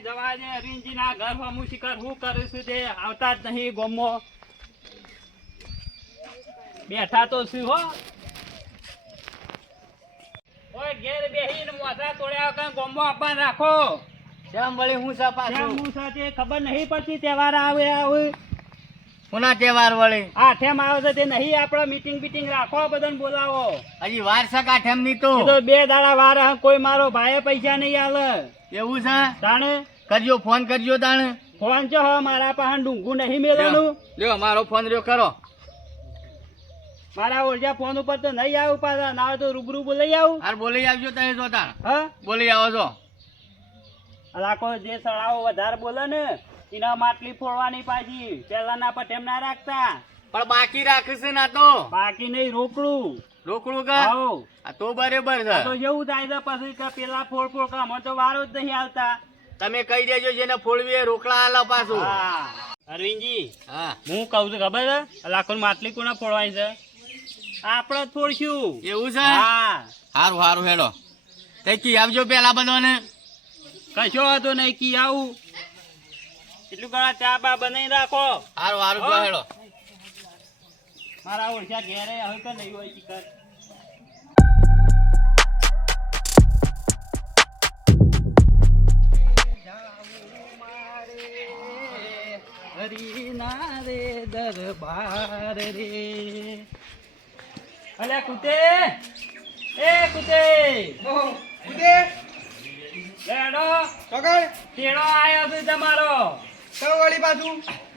જવા દે અરવિંદજી ના ઘર હમું શિખર હું કરીશું તે આવતા જ નહીં ગોમો બેઠા તો શું હો ઓય ઘેર બેહીને મોઢા તોડ્યા વગર ગોમો આપવાનું રાખો શ્યામ વળી હું સપા કેમ છું હું સાથે ખબર નહીં પડતી તહેવાર આવે કોના તહેવાર વળી આઠેમ આવે છે તે નહીં આપણે મીટિંગ બીટિંગ રાખો બધાને બોલાવો હજી વાર છે કાઠેમ ની તો એ તો 2 દાડા વાર હે, કોઈ મારો ભાઈ પૈસા નહીં આલે એવું છે તાણે કરજો ફોન કરજો તાણે ફોન જો હો મારા પાસે ડુંગું નહીં મેળવાનું લ્યો મારો ફોન રહ્યો કરો મારા ઓરજા ફોન ઉપર તો નહીં આવું પાછા ના હોય તો રૂબરૂ બોલાઈ આવું હાર બોલી આવજો તમે જો તાણ હા બોલી આવો છો અલાકો જે સળાવો વધારે બોલે ને એના માટલી ફોડવાની પાછી પેલાના પટેમ ના રાખતા પણ બાકી રાખશે ના તો બાકી નહીં રોકડું રોકડું કા આવો આ તો બરાબર છે તો જેવું થાય છે પછી કે પેલા ફોડ ફોડ કામ તો વારો જ નહીં આવતા તમે કહી દેજો જેને ફોડવી એ રોકડા આલો પાછું હા અરવિંદજી હા હું કહું છું ખબર છે લાખો માટલી કોને ફોડવાની છે આપણે જ ફોડશું એવું છે હા હારું હારું હેડો કઈ કી આવજો પેલા બધાને કશો હતો નહીં કી આવું એટલું ઘણા ચા બા બનાવી રાખો હારું હારું જો હેડો મારા ઓળખ્યા ઘેરે હવે કે નહીં હોય ચિકન હરીના રે દરબાર રે અલ્યા કુતે એ કુતે લેડો તેડો આયો છે તમારો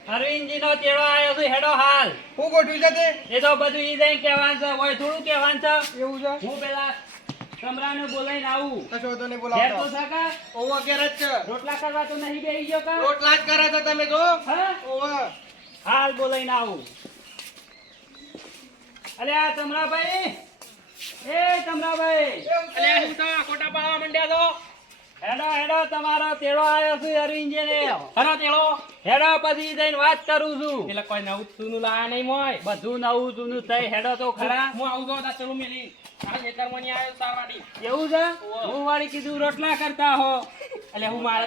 અરવિંદજી નો તેડો આયો છે હેડો હાલ એ તો બધું ઈ જઈને કહેવાનું છે હોય થોડું કહેવાનું છે હું પેલા કમરાને બોલાઈને આવું ઘેર તો છે કા? રોટલા કરવા તો નહીં બેહી ગયો કા હા? હાલ બોલાઈને આવું અલે આ તમરાભાઈ એ તમરાભાઈ હેડો હેડો તમારો તેડો આવ્યો છે અરવિંદજી ને હેડો પછી જઈને વાત કરું છું બધું નવું જૂનું થઈ હેડો તો ખરા એવું છે હું વાળી કીધું રોટલા કરતા હો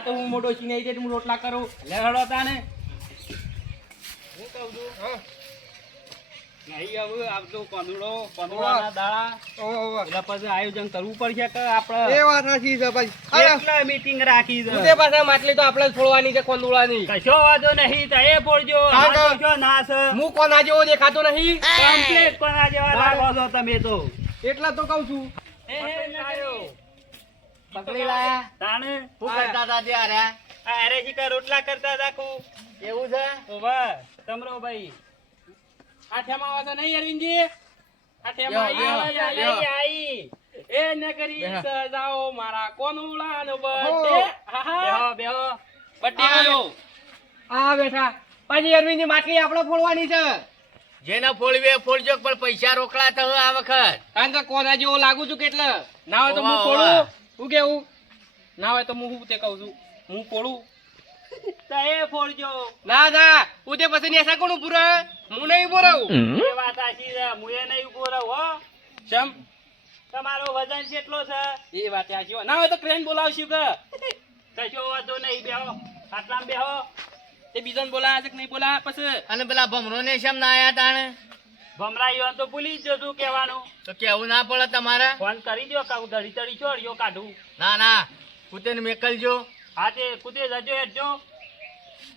હું મોટો છું નહીં હું રોટલા કરું એટલે હેડો તાને હું કહું છું નહીં આવું આવતું કંદુડાના દાડા એટલે પછી આયોજન કરવું પડશે કે આપણે કેટલા મીટિંગ રાખી છે માટલી તો આપણે જ ફોડવાની છે કોંદુડાની કશો વાંધો નહીં તો એ ફોડજો કશો ના છે હું કોના જેવો દેખાતો નહીં કમ્પ્લીટ કોના જેવા લાગો છો તમે તો એટલા તો કઉ છું પકડી લાયા તાણે શું કરતા હતા ત્યારે આ અરેજી કા રોટલા કરતા રાખું એવું છે વાહ તમરો ભાઈ આઠેમાં આવે છે નહીં અરવિંદજી આઠેમાં આઈ એ ન કરી સજાઓ મારા કોનુડાનો બર્થડે બેહો બેહો બર્થડે આવ્યો આ બેઠા પછી અરવિંદજી માટલી આપણે ફોડવાની છે જેને ફોડવી એ ફોડજો પણ પૈસા રોકડા તો આ વખત કારણ કે કોના જેવો લાગુ છું કેટલે ના હોય તો હું ઓવા, ફોડું ઓવા. હું કેવું ના હોય તો હું તે કહું છું હું ફોડું તો એ ફોડજો ના ના હું તે પછી એસા કોણ ઉભું રહે હું નહીં ઉભો રહું એ વાત સાચી છે હું એ નહીં ઉભો રહું હો ચમ તમારો વજન કેટલો છે એ વાત સાચી હોય. ના હોય તો ટ્રેન બોલાવશું કે કશો વાંધો નહીં બેહો આટલામાં બેહો એ બીજાને બોલાવે છે કે નહીં બોલાવે પછી અને પેલા ભમરો ને શેમ ના આયા તાણે ભમરાઈઓ તો ભૂલી જ જતું કહેવાનું તો કેવું ના પડે તમારે ફોન કરી દો કાઉ ઘડી તડી છોડ્યો કાઢું ના ના કુતેને મેકલજો હા તે કુદે જજો હેડજો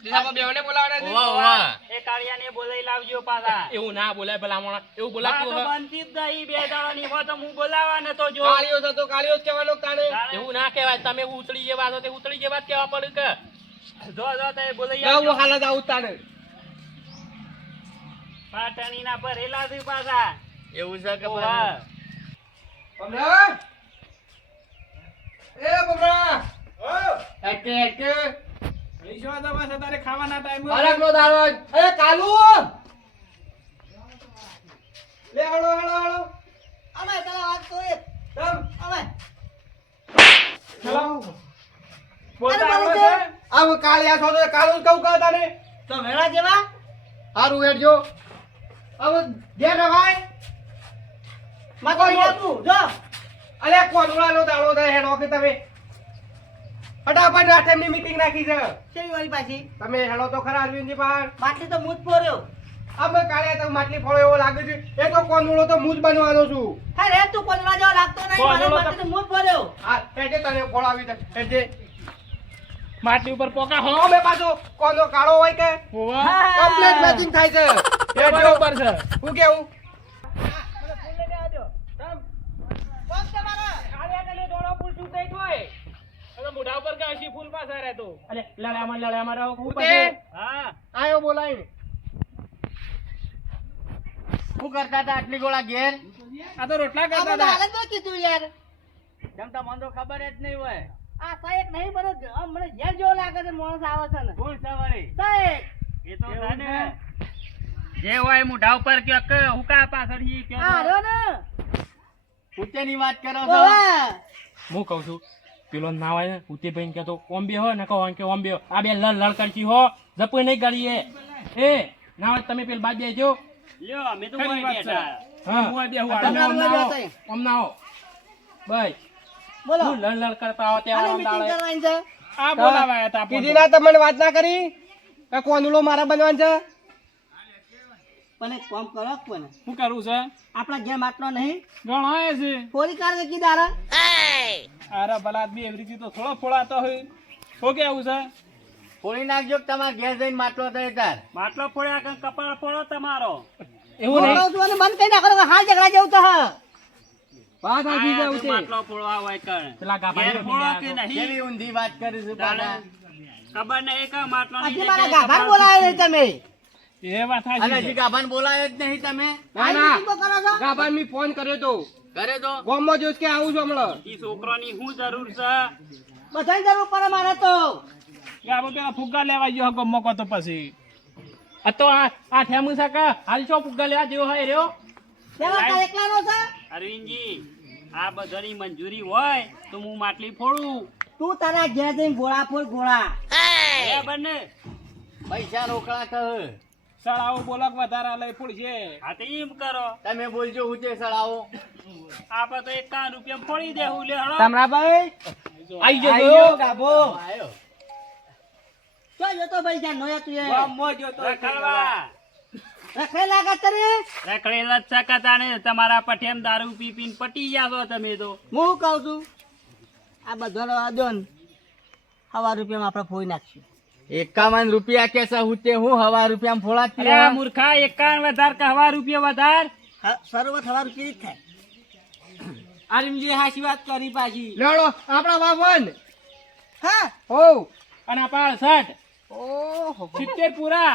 દિશામાં બેવને બોલાવવાના છે? ઓવા ઓવા એ કાળિયાને બોલાઈ લાવજો પાછા એવું ના બોલાય ભલા માણસ એવું હા બોલાતું તો હોય. બનતી જ નહીં 2 દાડાની હોય તો હું બોલાવા નતો જો કાળિયો છે તો કાળિયો જ કહેવાનો કાણે જાણે. એવું ના કહેવાય તમે ઉતળી જેવા છો તે ઉતળી જેવા જ કહેવા પડે કે જો જો તે બોલાઈ ના, આવજો હું હાલ જ આવું જ તાણે પાટણીના ભરેલા છે પાછા એવું છે કે ઓવા. બમરા એ બમરા એકે એકે તારે ખાવાના ટાઈમ બાળકનો દાડો જ. એ કાલુ લે હળો હળો હળો અમે પેલા વાત તો એક તમ અમે બોલતા આવડે છે? આવ કાળિયા છો તો કાલુ કહું કહા તારે તો વેળા જેવા હારું હેડજો હવે જે રવાય માતો યાતું જો અલે કોનુડાનો દાડો થાય હેડો કે તમે ફટાફટ આઠમની મીટિંગ રાખી છે. કેવી વાળી પાછી તમે હેલો તો ખરા અરવિંદજી બહાર. માટલી તો મૂજ ફોર્યો. અમે કાળિયા તો માટલી ફળો એવો લાગે છે. એ તો કોનુળો તો હું જ બનવાનો છું. હા રે તું કોજવા જેવો લાગતો નહીં. મારે માટલી તો મૂજ ફોર્યો. હા એટલે તને ફોડાવી દે એટલે માટલી ઉપર પોકા હો અમે પાછો કોનો કાળો હોય કે કમ્પ્લીટ મેચિંગ થાય છે. એ બરોબર છે. હું કેવું મોઢા ઉપર કાશી ફૂલ પાછા રહેતો અરે લડામાં રહો હું ઉતે. હા આયો બોલાય શું કરતા હતા આટલી ગોળા ઘેર? આ તો રોટલા આ કરતા બધું હતા. હાલત માં કીધું યાર. જેમ તો મને તો ખબર જ નહીં હોય. આ સાહેબ નહીં બનો આમ મને ઘેર જેવો લાગે છે માણસ આવે છે ને કોણ છે વળી? સાહેબ એ તો જાને જે હોય મોઢા ઉપર કયો કે હુકા પાછળ ઈ કયો આ રહ્યો ને ઉત્તેની વાત કરો છો? ઓવા હું કહું છું પેલો ના હોય ને ઉતે ભાઈ કે તો ઓમ બે હો ને કહો કે ઓમ બે આ બે લડ કરતી હો જપુ નહીં ગળીએ એ ના હોય તમે પેલ બાદ બેજો લ્યો અમે તો હોય બેઠા હા હું બે હું તમે ઓમ ના બેઠા હો તઈ. ઓમ ના હો બસ બોલો હું લડ કરતા હો ત્યાં આની ઓમ મીટિંગ દાડે કરવાની છે આ બોલાવાયા હતા કીધી ના તમને વાત ના કરી કે કોનુળો મારા બનવાનું છે. પણ એક કામ કરો કોને શું કરવું છે આપણા ઘેર માટલો નહીં ગણાય છે ફોરી કાર કી દારા અરે ભલા બે એવરીથી તો થોડો ફોડાતો હોય શું કેવું છે ફોડી નાખજો કે તમારે ઘેર જઈને માટલો થાય તાર. માટલો ફોડ્યા કે કપાળ ફોડો તમારો એવું નહીં બોલાવું છું અને બંધ કરી નાખો હાલ ઝઘડા જેવું તો હા વાત સાચી છે ઉતે. માટલો ફોડવા હોય કણ પેલા ગાભા ફોડો કે નહીં કેવી ઊંધી વાત કરી છે પાછા. ખબર નહીં કે માટલો આજે મારા ગાભા બોલાવે નહીં તમે એ વાત અને હજી ગાભાને બોલાયો જ નહીં તમે? ના આ ના meeting તો કરો છો ગાભાન મી ફોન કર્યો તો કરે તો ગામમાં જોઈશ કે આવું છું હમણાં. ઈ છોકરાની શું જરૂર છે બધાને જરૂર પડે મારે તો ગાબો પેલા ફુગ્ગા લેવા ગયો હકો મોકો તો પછી આ તો આ ઠેમુ છે કે હાલ છો ફુગ્ગા લેવા જેવો હોય રહ્યો પેલા તાર એકલાનો છે અરવિંદજી આ બધાની મંજૂરી હોય તો હું માટલી ફોડું તું તારા ઘેર જઈને ગોળા ફોડ ગોળા બરાબર ને પૈસા રોકડા કહ. સળાવો બોલક વધારે લઈ ફોડશે હા તો એમ કરો તમે બોલજો હું તે સળાવો. આપણે તો 51 રૂપિયા ફોડી દેવું લે હળો તમરાભાઈ આઈ જજો આયો ગાભો આયો. જો જો તો ભાઈ જાન નોયા તું એ ગામમાં જો તો રખડવા રખડે લાગે તને રખડેલા જ શકતા ને તમારા પઠેમ દારૂ પી પીને પટી ગયા છો તમે તો હું કહું છું આ બધાનો આદોન 1,000 રૂપિયામાં આપણે ફોઈ નાખશું 51 રૂપિયા કે છે હું તે હું હવા રૂપિયા ફોડા અરે આ મૂર્ખા 51 વધાર કે 1,000 રૂપિયા વધાર સર્વ 1,000 રૂપિયા જ થાય અરવિંદજી હાચી વાત કરી પાછી લેડો આપણા બાપન હા હો અને આ 65 ઓહો 70 પૂરા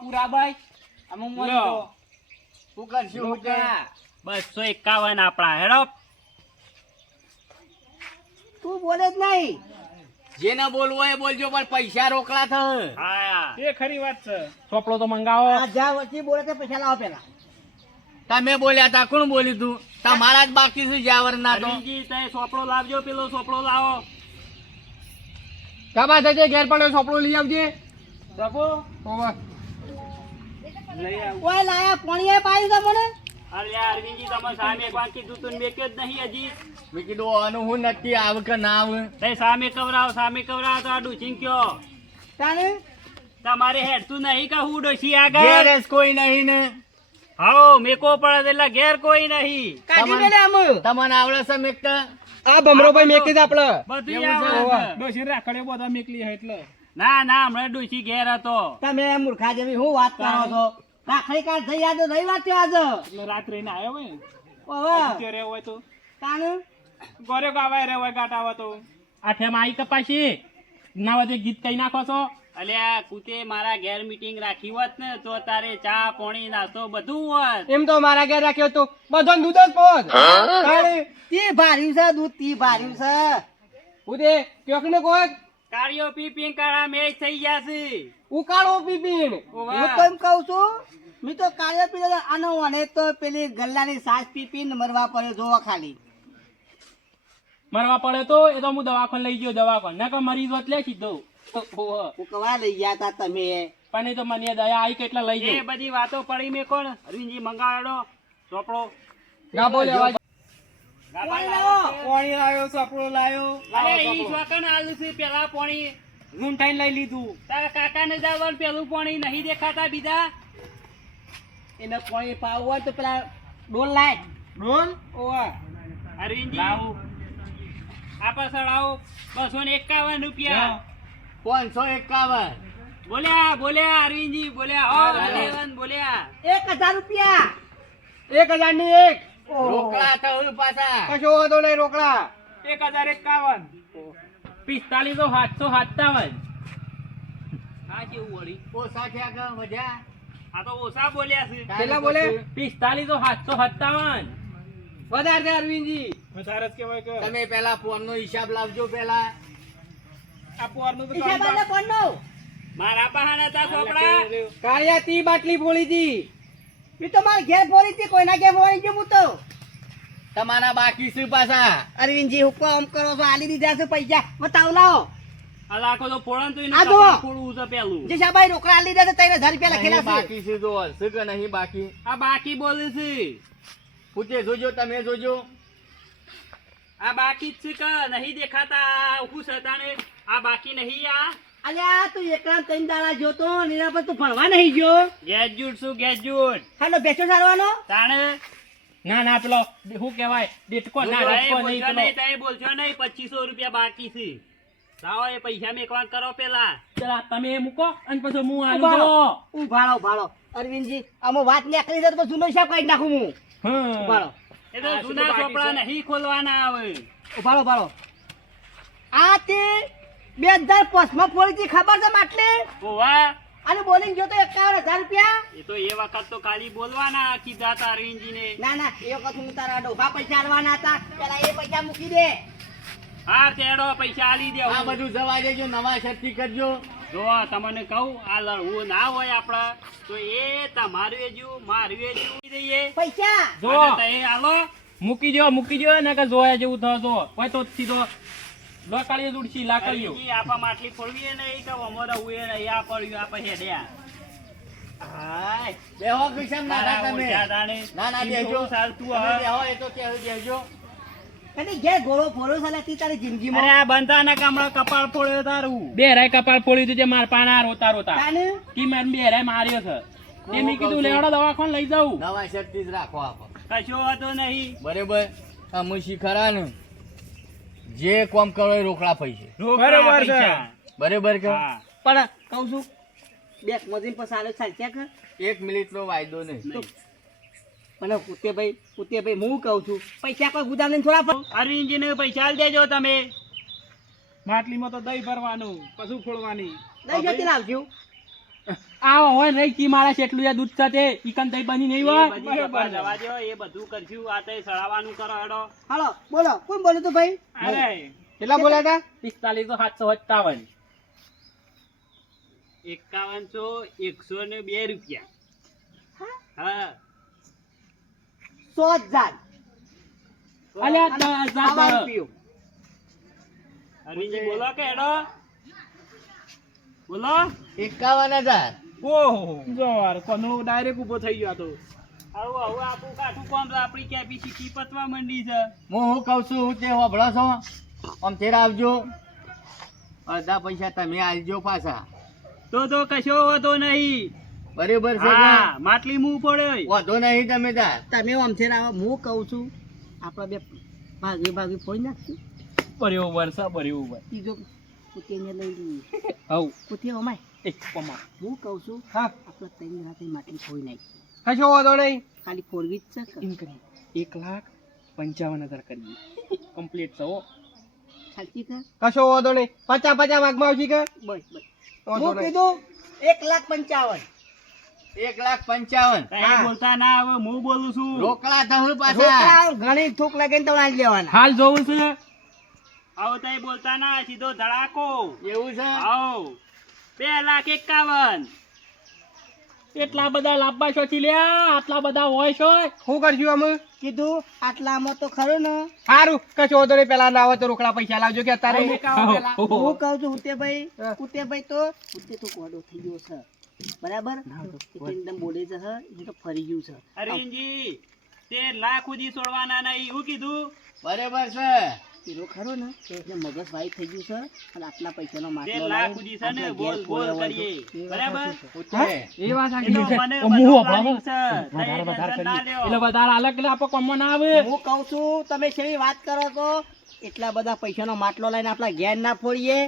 પૂરા ભાઈ અમુક શું કરશું હું તે? 251 આપણા હેડો તું બોલે જ નહીં જેને બોલવું હોય એ બોલજો પણ પૈસા રોકડા થશે. હા એ ખરી વાત છે ચોપડો તો મંગાવો આ જા વચ્ચે બોલે તે પૈસા લાવો પેલા તમે બોલ્યા તા કોણ બોલ્યું તું? તમારા જ બાકી છે જાવર ના તો. અરવિંદજી તે ચોપડો લાવજો પેલો ચોપડો લાવો ગાભા થજે ઘેર પડ્યો સોપડો લઈ આવજે. સપો ઓવા લઈ આવ ઓય લાયા પાણી પાયું છે મને અરે યાર અરવિંદજી તમે સામે એક વાર કીધું તું ને મેં જ નહીં હજી મેં કીધું આનું હું નક્કી આવે કે ના આવે. તે સામે કવરાવ તો આ ડૂચીન કયો તાને તમારે હેડતું નહીં કે હું ડોશી ઘેર આગળ જ કોઈ નહીં ને હાઓ મેકો પડે એટલે ઘેર કોઈ નહીં કાઢી મેલે આમ તમને આવડે છે મેકતા? આ ભમરોભાઈ મેકી દે આપણે. બધું એવું છે? આવડે છે. ડોશી રાખડે બધા મેકલી હે એટલે ના ના હમણાં ડોશી ઘેર હતો તમે મૂર્ખા જેવી હું વાત કરો છો રાખડી કાઢ થઈ આજે રવિવાર થયો આજે એટલે રાત્રે ને આવ્યો હોય ઓવે તે રહ્યો હોય તો તાને ગોરે ગાવાય રહ્યો હોય ગાટ આવે તો આ ઠેમ આવી કપાશી ના વધે ગીત કઈ નાખો છો અલ્યા કુતે મારા ઘેર મીટિંગ રાખી હોત ને તો તારે ચા પાણી નાસ્તો બધું હોત એમ તો મારા ઘેર રાખ્યો તો બધો દૂધ જ પોત. તાળી. તી ભાર્યું છે દૂધ તી ભાર્યું છે ઉદે ક્યોક ને કોઈ કાળીઓ પી પી કાળા મેચ થઈ ગયા છે ઉકાળો પીપીન હું તો એમ કહું છું મેં તો કાલે પીધો આનો અને તો પેલી ગલ્લાની સાસ પી પીને મરવા પડ્યો જોવો ખાલી મરવા પડે તો એ તો હું દવાખાને લઈ ગયો દવાખાને ના કોઈ મરીજ હોત લે સીધો હું કવા લઈ ગયા તા તમે પણ એ તો મને દયા આવી કેટલા લઈ ગયો એ બધી વાતો પડી મે કોણ અરવિંદજી મંગાડો ચોપડો ગાભો લેવા ગાભા પાણી લાવો લાવો. છે. પાણી લાવ્યો સપડો લાવ્યો અરે ઈ શોકન આલુ છે પેલા પાણી ઊંઠાઈને લઈ લીધું તારા કાકાને જાવવાનું પેલું પાણી નહીં દેખાતા બીજા એને પાણી પાવું હોય તો પેલા ડોલ લાય. ડોલ ઓવા અરવિંદજી આ પાછળ આવો 251 રૂપિયા 551. બોલ્યા બોલ્યા અરવિંદજી બોલ્યા હો ભગવાન બોલ્યા 1000 રૂપિયા. 1000 ની એક. રોકડા થયું પાછા. કશો વાંધો નહીં રોકડા. 1051 45 આ કેવું વળી ઓછા થયા કે વધ્યા? આ તો ઓછા બોલ્યા છે કેટલા બોલે? 45 વધારે છે અરવિંદજી. વધારે જ કહેવાય કે તમે પેલા ફોન નો હિસાબ લાવજો પેલા. આ પોરનું તો હિસાબ આલે કોણનો? મારા બહાના હતા ચોપડા કાળિયા 30 બાટલી ફોડી હતી. ઈ તો માર ઘેર ફોડી હતી, કોઈના ઘેર ફોડી ગયો હું તો. તમારા બાકી છે પાછા. અરવિંદજી હુકમ આમ કરો છો, આલી દીધા છે પૈસા. બતાવ લાવો. આ લાખો તો ફોડન તો એને આ જુઓ. કપાળ ફોડવું છે પેલું જે સાબાઈ રોકડા આલી દીધા છે 3000 રૂપિયા નહીં લખેલા છે. બાકી છે જો હશે કે નહીં બાકી? આ બાકી બોલે છે પૂછે જોજો, તમે જોજો. આ બાકી જ છે કે નહીં દેખાતા હું સતાને આ બાકી નહીં આ અલ્યા તું એકલા ત્રણ દાડા જોતો નીરા પર તું ભણવા નહીં ગયો. ગેજ્યુટ શું ગેજ્યુટ હાલો બેચો સારવાનો. તાણે ના ના પેલો શું કહેવાય ડેટકો ના તારે ડેટકો બોલશો નહીં નહીં તારે બોલશો નહીં 2500 રૂપિયા બાકી છે લાવો એ પૈસા મેકવાન કરો પેલા પેલા તમે મૂકો અને પછી હું આલું ઉભારો તો. ઉભારો ઉભારો. અરવિંદજી આમાં વાત નીકળી જાય તો જૂનો હિસાબ કાઢી નાખું હું. હા. ઉભારો એ તો જૂના ચોપડા નહીં ખોલવાના આવે ઉભારો ઉભારો. આ તે 2005 માં ફોડી હતી ખબર છે માટલી? ઓવા અને બોલિંગ ગયો તો 51000 રૂપિયા. એ તો એ વખત તો ખાલી બોલવાના કીધા તા અરવિંદજી ને ના ના એ વખત હું તારા ડોભા પૈસા આલવાના હતા, પેલા એ પૈસા મૂકી દે. હા તેડો પૈસા આલી દે આ બધું જવા દેજો, નવા શર્ટી કરજો. જો તમને કહું આ લડવું ના હોય આપડે તો એ તમારું એજ્યું મારું એજ્યું દઈએ પૈસા જો અને તઈ આલો મૂકી દો ને કે જોયા જેવું થયો જો હોય તો સીધો લોકાળીએ ઉડશી લાકડીઓ. અરવિંદજી આપા માટલી ફોડવીએ નહીં કે અમારે હુએ નહીં આ પડ્યું આપે હેડ્યા હાય, બેહો કિશન નાના તમે. ના ના બેહજો. ચાલતું તમે હવે બેહો, એ તો કહેવું બેહજો. કદી ઘેર ઘોડો ફોડો છે તી તારી જિંદગીમાં. અરે આ બંધાના કામડા કપાળ ફોડ્યો તારું બેરાય કપાળ ફોડી દીધું માર પાણા રોતા રોતા તાને કી માર બેરાય માર્યો છે તે મેં કીધું લેવડો દવાખાને લઈ જાઉં. નવા શર્ટી જ રાખો આપ. કશો વાતો નહીં બરાબર. આ મુશી ખરા ને જે કોમ કરો એ રોકડા પૈસે. રોકડા બરોબર છે. પૈસા. બરાબર કે હા. પણ કહું છું બે મજીન પર સારો ચાલત્યા કર. 1 મિનિટનો વાયદો નહીં. નહીં. પણ પુત્યભાઈ હું કહું છું પૈસા કોઈ ગુદામ લઈને થોડા ફર- અરવિંદજીને પૈસા આલી દેજો તમે માટલીમાં તો દહીં ભરવાનું પશુ ફોડવાની લઈ જતી લાવજો. આ હોય નહીં કી મારા જેટલું એ દૂધ સાથે ઈકન તઈ બની નહીં એ હોય. બધી કપાળ જવા દ્યો, એ બધું કરશું આ તઈ સળાવાનું કરો હેડો હાલો બોલો કોણ બોલ્યું તું ભાઈ? અરે કેટલા બોલ્યા હતા? 45 તો 757. 5102 રૂપિયા હા 100,000 અલ્યા દસ આવા હજાર. રૂપિયો. અરવિંદજી બોલો કે હેડો બોલો 51,000. ઓહો જોર કોનો ડાયરેક્ટ ઊભો થઈ ગયો તો આવું આવું આપણું કાઠું કોમ તો આપણી કેપેસિટી પતવા માંડી છે હું કહું છું હું તે હોભળો છો. આમ તેર આવજો. અડધા પૈસા તમે આલજો પાછા. તો કશો વાંધો નહીં બરાબર છે કે? હા માટલી મું પડ્યો વાંધો નહીં તમે તાર. તમે આમથી આવો હું કહું છું આપણે બે ભાગી ફોડી નાખશું. બરોબર છે બરોબર. ત્રીજો પુતિને લઈ લઈએ. હવ પુતિએ અમાય એક પમા. હું કહું છું હા આપણે ત્રણ રાતે માટલી ફોડી નાખી. કશો વાંધો નહીં. ખાલી ફોરવી જ છે એમ કરીએ 1,55,000 કરીએ કમ્પ્લીટ છે હો. ખાલી કર કશો વાંધો નહીં. 50 ભાગમાં આવશે કે બસ બસ વાંધો હું નહીં. કીધું 1,55,000. 1,55,000. કઈ બોલતા ના આવે હું બોલું છું રોકડા થયું પાછા. રોકડા ઘણી થૂક લગીને તો ના જ લેવાના. હાલ જોવું છે. આવો તઈ બોલતા ના સીધો ધડાકો એવું છે? આવો 2,51,000 એટલા બધા લાંબા શોથી લ્યા આટલા બધા હોય છો શું કરશું અમે? કીધું આટલામાં તો ખરું ને. સારું કશો વાંધો નહીં. પેલા ના આવે તો રોકડા પૈસા લાવજો કે અત્યારે હું કહું છું ઉત્તેભાઈ તો ઉત્તે તો કોડો થઈ ગયો છે બરાબર. એકદમ બોલે છે એ તો ફરી ગયું છે. અરવિંદજી 13 લાખ સુધી છોડવાના નહીં એવું કીધું બરાબર છે. પેલો ખરો ને એટલે મગજ વાઈ થઈ ગયું છે અને આટલા પૈસાનો તે માટલો લાખ લાવ્યો. સુધી છે ને આપણે બોલ ઘેર બોલ ખોળ્યો હોય કરીએ તો. બરાબર ઉતરે. એ વાત એ સાચી તો છે. મને ઓ, બધું મું planning વાપરો. છે. વધારે તઈ વધારે tension ના કરીએ. લ્યો. એટલે વધારે આલે એટલે આપણે કોમમાં ના આવે. હું કહું છું તમે શેની વાત કરો છો એટલા બધા પૈસાનો માટલો લઈને આપણા ઘેર ના ફોડીએ.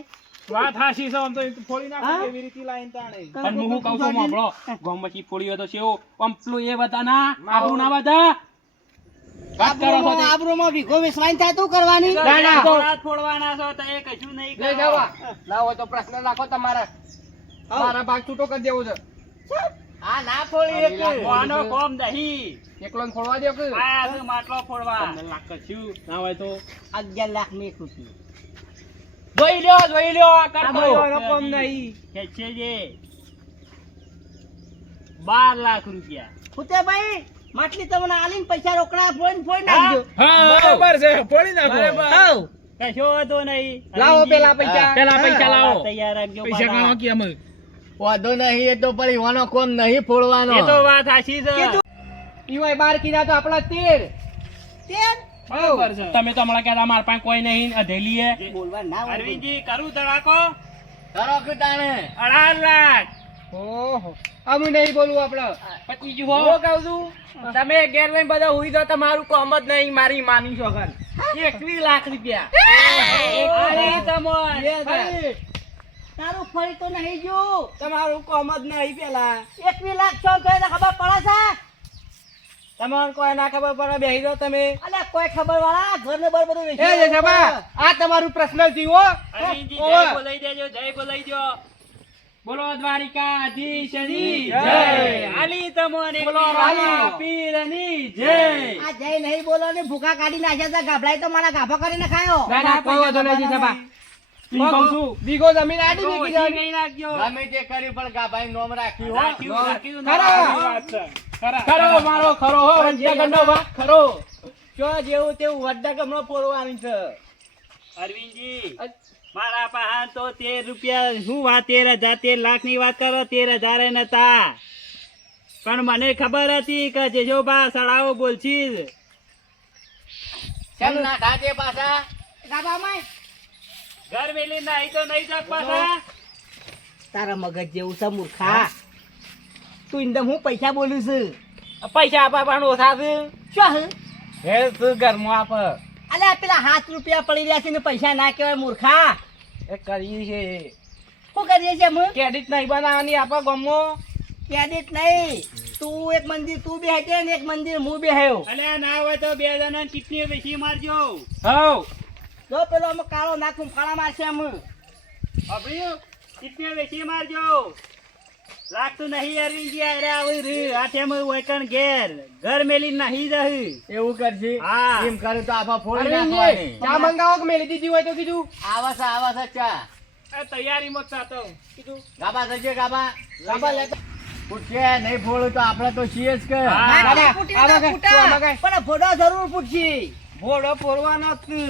વાત હાચી છે આમ તો ફોડી નાખો હા? એવી રીતે લાઈન તાણે પણ હું કહું છું માપડો ગોમમાંથી ફોડી હોય તો શેવો આમ પેલું એ બધા ના આપણું ના બધા વાત કરો છો તે. આબરૂમાં વીઘો વેચવાની થાય તું કરવાની. ના, ના. થોડા ફોડવાના છો તો એ કશું નહીં લઈ કરો. જવા. ના હોય તો પ્રશ્ન રાખો તમારે મારા ભાગ છૂટો કરી દેવો છે આ ના ફોડી એક. આનો કોમ નહીં. એકલો ને ફોડવા દે કે આયા છે માટલો ફોડવા. 15 લાખ કશું ના હોય તો 11 લાખ ની એક રૂપિયા. જોઈ લ્યો આ કરતો. ભાઈઓનો કોમ નહીં. ખેંચે છે 12 લાખ રૂપિયા. ફૂટેભાઈ માટલી તમને આલીને પૈસા રોકડા ફોડી નાખજો. બરાબર છે ફોડી નાખો હાઉ. કશો વાંધો નહીં. લાવો હરીજી, પેલા પૈસા. પેલા પૈસા લાવો. તૈયાર રાખજો પૈસા પાછા. કાઢો કે અમે વાંધો નહીં એ તો પડી વાનો કોમ નહીં ફોડવાનો. એ તો વાત સાચી છે. ઈવાય 12 કીધા તો આપણા 13 તેર બરાબર છે તમે તો હમણાં કહેતા મારા પાસે કોઈ નહીં અધેલી હે બોલવા ના હોય. અરવિંદજી કરું ધડાકો કરો કે તાણે. 18 લાખ. ઓહો અમે નહીં બોલવું આપણે પછી જો હું કહું છું તમે ઘેર લઈને બધા હુઈ જાઓ તમારું કોમ જ નહીં મારી માની છોકર 21 લાખ રૂપિયા અરે તમોન. તારું ફરી તો નહીં ગયું. તમારું કોમ જ નહીં પેલા 21 લાખ છો તો એને ખબર પડે છે. તમારે કોઈ ના ખબર પડે બેહી જાઓ તમે અલ્યા કોઈ ખબર વાળા ઘરને બર બધું એ જશબા આ તમારું પ્રશ્ન છે હો અરવિંદજી ઓવે. જય બોલાઈ દેજો જય બોલાઈ દો. બોલો દ્વારિકાધીશની જય. આલી તમોન એક બોલો રામા પીરની જય આ જય નહીં બોલો ને ભૂખા કાઢી નાખ્યા હતા ગાભડાએ તો મારા ગાભા કરીને ખાયો. ના ના કોઈ વાંધો નહીં જશબા હું કહું છું વીઘો જમીન આડી તો દીધી ઓછી નહીં નાખજો. ગમે તે કરી પણ ગાભાઈ નોમ રાખ્યું હો. રાખ્યું, રાખ્યું, ખરા. રાખ્યું. વાત છે ખરા ખરો મારો ખરો હો વંચાગંડો વાત ખરો જો જેવું તેવું વડ્ડા ગમનો પોરવાની છે અરવિંદજી મારા પાસે તો 13 રૂપિયા શું વાત 13,000 13 લાખ ની વાત કરો 13,000 નતા પણ મને ખબર હતી કે જેજોબા સડાવો બોલછી જ. કેમ ના ખાતે પાછા. ગાભામાં ઘર મેલી નાઈ તો નહીં જાગ પાછા. તારા મગજ જેવું છે મૂર્ખા. તું ઇન્દમ હું પૈસા બોલું છું. પૈસા આપવા પણ ઓછા છે શું હે? હે તું ઘરમાં આપ અલ્યા પેલા 7 રૂપિયા પડી રહ્યા છે ને પૈસા ના કહેવાય મૂર્ખા. એ કરી છે શું કરીએ છીએ અમે? ક્રેડિટ નહીં બનાવવાની આપણા ગામમાં ક્રેડિટ નહીં. તું એક મંદિર તું બેહે ને એક મંદિર હું બેહ્યો. અલ્યા ના હોય તો 2 જણા ચીટણી વેચી મારજો. હવ જો પેલો અમે કાળો નાખું કાળા મારશે અમે. સાંભળ્યું? ચીટણી વેચી મારજો. લાગતું નહીં અરવિંદજી અરે આવી રહ્યું હાથે વૈકણ ઘેર ઘર મેલી નહીં રહી. એવું કરશે. હા. એમ કરે તો આફા ફોડી અરવિંદજી, નાખવાની. ચા મંગાવો કે મેલી દીધી હોય તો કીધું આવા છે ચા. એ તૈયારીમાં જ ચાતો ગાબા થશે ગાબા. ગાબા લેતા પૂછે નહીં ફોડું તો આપણે તો છીએ જ કે. હા. નાખી ગાબા, ફૂટી આવા ના કઈ, ફૂટા. આવા કઈ. પણ ફોટો જરૂર પૂછશી. ભોળો પોરવાનો જ છે.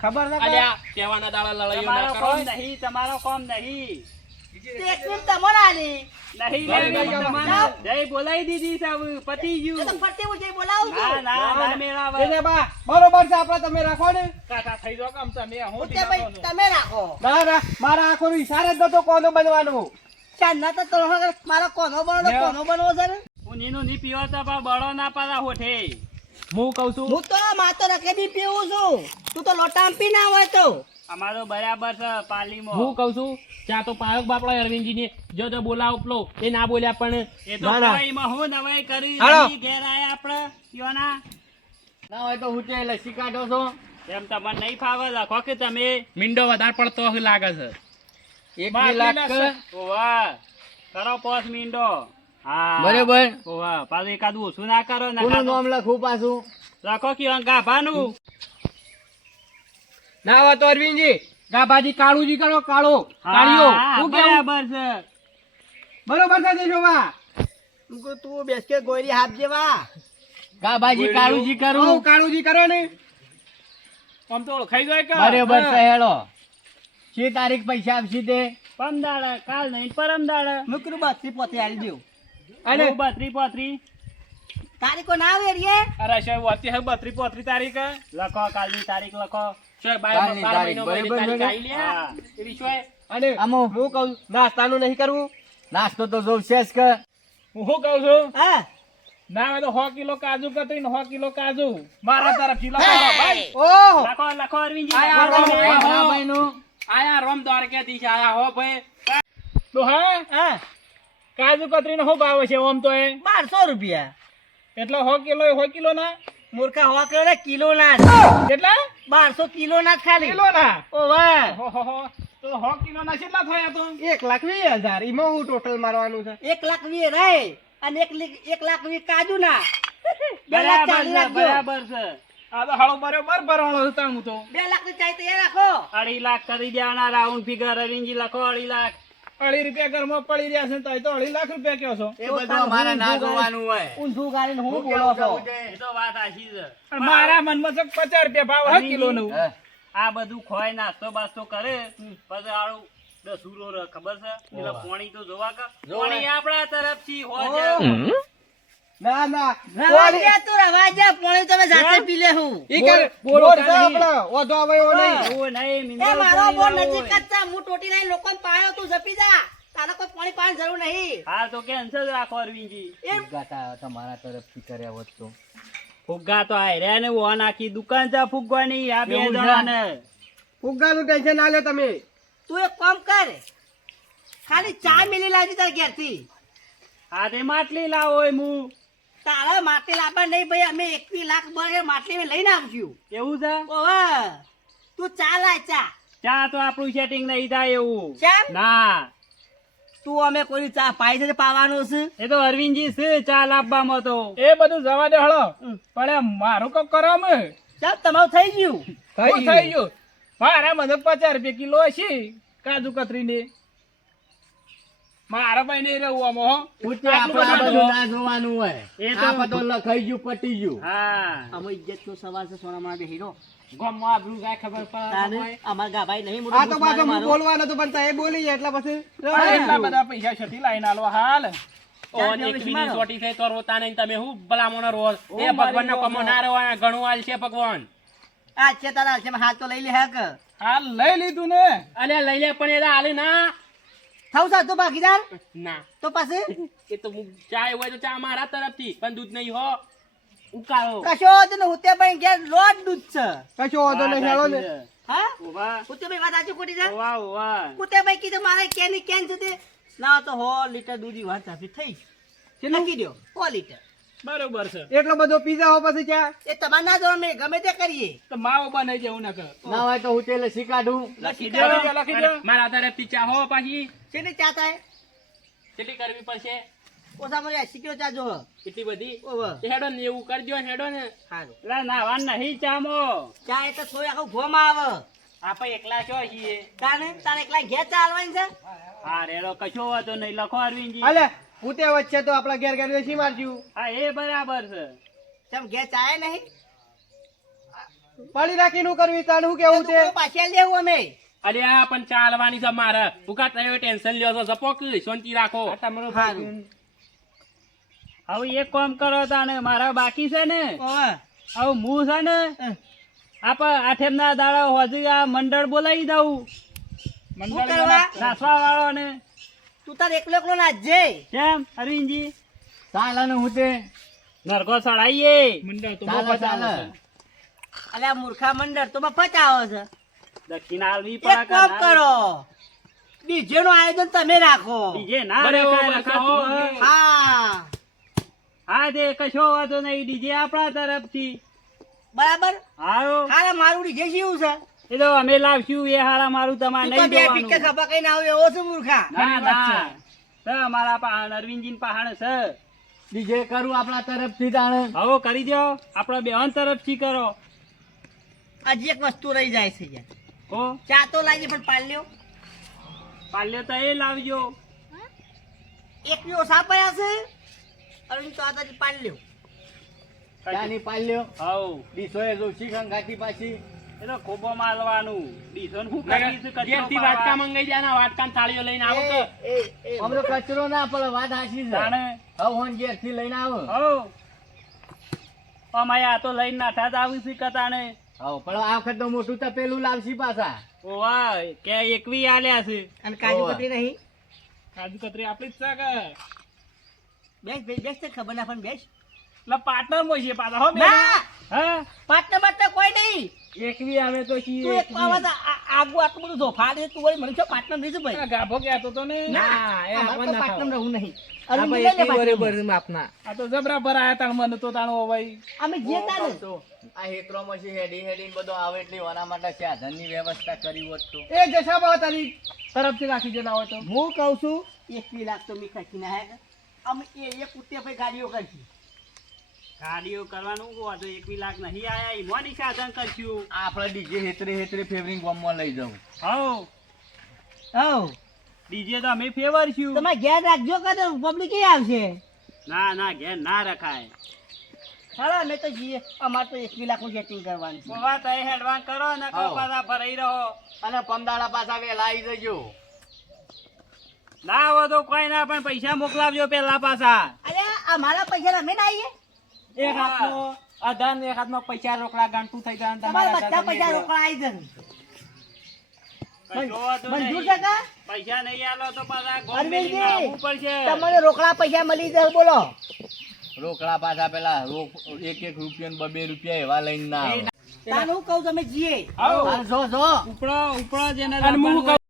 ખબર છે અલ્યા, કહેવાના દાડા લડાઈઓ તમારો ના કોમ કરો નહીં તમારો કોમ નહીં. તે એક મિનિટ તમને આલી. નહીં બરાબર, લેવી બરાબર. તમારે. જય બોલાવી દીધી સાહેબ પતી એ તો ગયું. ફરતી હું જઈ બોલાવું ના છું. ના ના મેળાવે. એને બા બરોબર છે આપણે તમે રાખો ને કાકા થઈ જાવ કામ તમે હું ઉઠે ભાઈ તમે રાખો. ના ના મારા આંખોનો ઈશારો જ નતો કોનો બનવાનો ચાંદના તો તળો મારો કોનો બનવો કોનો બનવો છે ને. હું નીનું ની પીવો તો પણ બળો ના પાડા હોઠે. હું કહું છું હું તો માતો રખેદી પીવું છું. તું તો લોટામ પી ના હોય તો. અમારો બરાબર છે પાલીમાં. હું કહું છું ત્યાં તો પાયક બાપડા અરવિંદજી ને જો તો બોલાવો પેલો એ ના બોલ્યા પણ એ તો ના, ના. કોઈમાં હું નવાઈ કરી હાલો. નહીં ઘેર આયા આપણે પીવાના. ના હોય તો હું તે લસ્સી કાઢો છો. એમ તમને નહીં ફાવે લખો કે તમે. મીંડો વધારે પડતો લાગે છે એક બાટલી લાખ ના ઓવા કરો પોસ મીંડો. હા બરાબર. ઓવા પાછું એકાદું ઓછું ના કરો કોનું ના નામ લખું પાછું. લખો કે ગાભાનું. ના હોય તો અરવિંદજી ગાભાજી કાળુજી કરો કાળો કાળિયો હા, શું કેવું બરાબર છે. બરોબર છે દેશોબા તું કહું, તું બેસ કે ગોરી હાથ જેવા. ગાભાજી કાળુજી કરું. હું કાળુજી કરો ને આમ તો ઓળખાઈ જાય કે બરાબર હા. છે હેડો. શી તારીખ પૈસા આપશી તે. પમદાડા કાલ નહીં પરમદાડા. મૂકરું બત્રી પોતે આલી દઉં. અને 32 35 તારીખો ના આવે રે અરે સાહેબ વાતી હે 32 35 તારીખ લખો કાલની તારીખ લખો ચોય કાલની બાર તારીખ, મહિનો મહિને બરાબર તારીખ ને? આઈ લે હા. એવી ચોય અને આમો હું કહું નાસ્તાનું નહીં કરવું નાસ્તો તો જોઉં છે જ કે હું શું કહું છું હા ના હોય તો 100 કિલો કાજુ કતરી ને 100 કિલો કાજુ મારા તરફથી લખો ભાઈ ઓહ લખો લખો અરવિંદજી આયા લખો. રોમ, આયા. ભાઈનું આયા રોમ દ્વારકાધીશ આયા હો ભાઈ તો હા હા કાજુ કતરી નો શું ભાવ છે ઓમ તો એ 1200 રૂપિયા એટલે 100 કિલો ના મૂર્ખા હવા કરો ને કિલો ના કેટલા 1200 કિલો ના જ ખાલી કિલો ના ઓવે ઓહો તો 100 કિલો ના કેટલા થયા તો 1,20,000 એમાં હું ટોટલ મારવાનું છે 1,20,000 રહે અને 1,20,000 કાજુ ના 2,40,000 રાખજો બરાબર છે આ તો હાળો બરોબર ભરવાનો હતો હું તો 2 લાખ ની ચાય તૈયાર રાખો 2.5 લાખ કરી દેવાના રાઉન્ડ ફિગર અરવિંદજી લખો 2.5 લાખ 2.5 રૂપિયા ઘરમાં પડી રહ્યા છે તો એ તો 2.5 લાખ રૂપિયા કયો છો એ બધું અમારે ના જોવાનું હોય ઊંધું ગાળીને હું હું બોલો કેવું છો કહું છે? એ તો વાત આશી છે અને મારા મનમાં તો 50 રૂપિયા ભાવ હે કિલો નું હે. આ બધું ખોય નાસ્તો બાસ્તો કરે પછી આળું દસુરો રે ખબર છે એટલે પાણી તો જોવા કા પાણી આપણા તરફથી હોય ના ના રવા દે તું રવા દે પાણી તમે જાતે પી લે હું ઈ કર બોર છે આપણો ઓધો આવે એવો નહીં એવું નહીં એ મિનરલ મારો પાણી બોર લાવવું નજીક હોય. જ છે હું ટોટી લઈને લોકોને પાયો તું જપી જા તારે કોઈ પાણી પાવાની જરૂર નહીં હા તો કેન્સલ રાખો અરવિંદજી એમ ગાતા તમારા તરફથી કર્યા હોત તો ફુગ્ગા તો આયર્યા ને વોન આખી દુકાન છે ફુગ્ગાની આ બે એવું છે? જણાને ફુગ્ગાનું ટેન્શન ના લ્યો તમે તું એક કામ કર ખાલી ચા મિલી લાવજે તાર ઘેરથી આ તે માટલી લાવો હોય હું તારે માટલી લાવવા નહીં ભાઈ અમે 21 લાખ બળે માટલી મેં લઈને આવશું એવું છે ઓવે તું ચા લાય ચા ચા તો આપણું સેટિંગ નહીં થાય એવું કેમ? ના તું અમે કોઈ ચા પાઈ છે પાવાનું છે એ તો અરવિંદજી છે ચા લાવવામાં તો એ બધું જવા દે હળો પણ એ મારું કોક કરો અમે ચાલ તમારું થઈ ગયું થઈ ગયું મારા મને 50 રૂપિયા કિલો હશે કાજુ કતરીને મારા ભાઈ નહીં રહેવું આમાં હો પૂછે આપણે આ બધું ના જોવાનું હોય એ તો- આ બધું લખાઈ ગયું પટી ગયું હા અમે ઇજ્જત નો સવાલ છે સોના માં હીરો ગામમાં આબરૂ કાંઈ ખબર પડે તાને અમાર ગાભાઈ નહીં મોટો આ તો બુશ પાછો હું મારે બોલવાનો હતો પણ તમે બોલી ગયા એટલે પછી એટલા બધા પૈસા છતી લાઈને આલવા હાલ ઓન એક મિનિટ ચોટી થઈ તો રોતા નહીં તમે હું ભલામણો રોજ એ ભગવાન ના કમો ના રહેવાના ઘણું હાલ છે ભગવાન આ છે તારા છે હાથ તો લઈ લે હક હાલ લઈ લીધું ને અલે લઈ લે પણ એ હાલે ના થાવ સા તો ભાગીદાર ના તો પછી એ તો ચા હોય તો ચા મારા તરફથી પણ દૂધ નહીં હો ઉકાળો કશો વાંધો નહીં હુતે ભાઈ ઘેર લોટ દૂધ છે કશો વાંધો નહીં હેળો ને હા ઓવા હુતે ભાઈ વાત સાચી ખોટી છે ઓવા ઓવા હુતે ભાઈ કીધું મારે કેની કેન છે તે ના તો 100 લીટર દૂધ વાત સાચી થઈ લખી દો 100 લીટર બરોબર છે એટલો બધો પીઝા હો પછી ચા એ તમારે ના જોવા મેં ગમે તે કરીએ તો માવો બનાવી દેવું ના કર ના હોય તો હું તે લસી કાઢું લખી લખી દો મારા તરફથી ચા હો પાછી શેની ચા થાય કેટલી કરવી પડશે ઓછામાં 80 કિલો ચા જો કેટલી બધી ઓવે એ હેડો ને એવું કરજો ને હેડો ને સારું એટલે નાવા નહીં ચામો ચા એટલે થોડી આખું ઘોમાં આવે આપણે એકલા છો છીએ તારે તારે એકલા ઘેર ચા આલવાની છે હા રેડો કશો વાતો નહીં લખો અરવિંદજી અલે હું તે વચ્ચે તો આપણા ઘેર ઘેર વેચી મારજ્યું હા એ બરાબર છે તેમ ઘેર ચાય નહીં પાણી રાખીને કરવી તાણ હું કેવું તે પાછી લેવું અમે અરે આ પણ ચાલવાની છે મારે ભૂખા તમે ટેન્શન લ્યો છો સપોક શાંતિ રાખો સારું હવે એક કામ કરો તાને મારા બાકી છે ને ઓવે હવે હું છે ને આઠેમના દાડા હોજી આ મંડળ બોલાવી દઉં શું કરવા નાસવા વાળો ને તું તાર એકલો એકલો નાચજે કેમ અરવિંદજી ચાલે ને હું તે નરગો ચડાઈએ મંડળ તો ચાલે બહુ બધા ચાલે આવે છે. અલ્યા મૂર્ખા મંડળ તો બફત આવે છે દક્ષિણા આલવી એક પડે કામ કરો ડીજે નું આયોજન તમે રાખો ડીજે ના બરાબર, રેખાય બરાબર. રખાતું હોય. હા હા તે કશો વાતો નહીં ડીજે આપણા તરફથી બરાબર હારો હારે મારું ડીજે કેવું છે એ તો અમે લાવશું એ હારા મારું તમારે તું તો નહીં બે પીકે જોવાનું ખબર કઈ ના આવે એવો છે મૂર્ખા ના ના છે અમારા પહાણ અરવિંદજી પહાણ છે ડીજે કરું આપણા તરફથી તાણે હવે કરી દો આપણા બેહન તરફથી કરો હજી એક વસ્તુ રહી જાય છે યાર ઓ ચા તો લાગી પણ પાલ્યો પાલ્યો તો એ લાવજો એક બી ઓછા પડ્યા છે અરવિંદ તો આ હજી પાલ્યો ચાની પાલ્યો હવ ડીસોએ જોશી ખંગાતી પાછી એ તો ખોબો માલવાનું ડીસોન શું નકર કરીશું કચરો ઘેરથી પાડવા. વાટકા મંગાઈ જાય વાટકા થાળીઓ લઈને આવો તો આમ તો કચરો ના પડે વાત હાચી છે તાણે હવે હું ઘેરથી લઈને આવો હવ અમાય આ તો લઈને નાઠા જ આવી છે કતાને. હા પણ આ વખત તો મોટું તપેલું લાવશી પાછા. ઓવા કે એકવી આલ્યા છે. અને કાજુ કતરી નહીં કાજુ કતરી આપણી જ છે કે બેસ બેસ બેસ તે ખબર ના પણ બેસ એટલે પાર્ટનર માં છીએ પાછા હો બે ના હા પાટના બાટના કોઈ નહીં એકવી આવે તો તું એક આવા આગુ આટલું બધું ધોફા દે તું વળી મને છો પાટનર નહીં ભાઈ આ ગાભો કહેતો તો ને ના એ અમારે આપણને તો ના પાટનર રહું નહીં આ અરે ભાઈ મિલે ને એકલી પાટનર. બરાબર આપના આ તો જબરા પર આયા તાણ મને તો તાણો ભાઈ અમે જે તારે તો આ હેતરોમાં છે હેડી હેડી બધો આવે એટલે આના માટે સાધનની વ્યવસ્થા કરી હોત તો. એ જશા બાવા તારી તરફથી રાખી દેલા હોય તો હું કહું છું 21 લાખ તો મી ખર્ચી ના હે અમે એ કુત્તે ભાઈ ગાડીઓ કરશું ગાડીઓ કરવાનું કહો તો 21 લાખ નહીં આયા ઈ મોની સાધન કરશું. આપણે ડીજે હેતરે હેતરે ફેવરિંગ ગામમાં લઈ જવું. હઉ હવ ડીજે તો અમે ફેવર છું. તમે ઘેર રાખજો કે પબ્લિક એ આવશે ના ના ઘેર ના રખાય. હાલો અમે તો જઈએ અમારે તો 21 લાખનું સેટિંગ કરવાનું છે ઓવા તઈ હેડવાન કરો ને હઉ. પાછા ભરાઈ રહો. અને પમદાડા પાછા વેલા આવી જજો. ના આવો તો કોઈ ના પણ પૈસા મોકલાવજો પેલા પાછા. અરે અમારા પૈસા અમે ના આવીએ એક હાથનો અઢાર ને એક હાથમાં પૈસા રોકડા ગાંઠું થઈ જાય તમારા બધા પૈસા રોકડા આવી જશે કશો વાંધો મંજૂર નહીં. છે કા પૈસા નહીં આલો તો પાછા ગોળ અરવિંદજી, મેલીને આવવું પડશે. તમને રોકડા પૈસા મળી જશે બોલો રોકડા પાછા પેલા એક એક રૂપિયા ને 2 રૂપિયા એવા લઈને ના આવે. તાનું કહું તમે જીએ હઉ. હાલ જો જો ઉપડો ઉપડો જેને અને હું લાવવાનું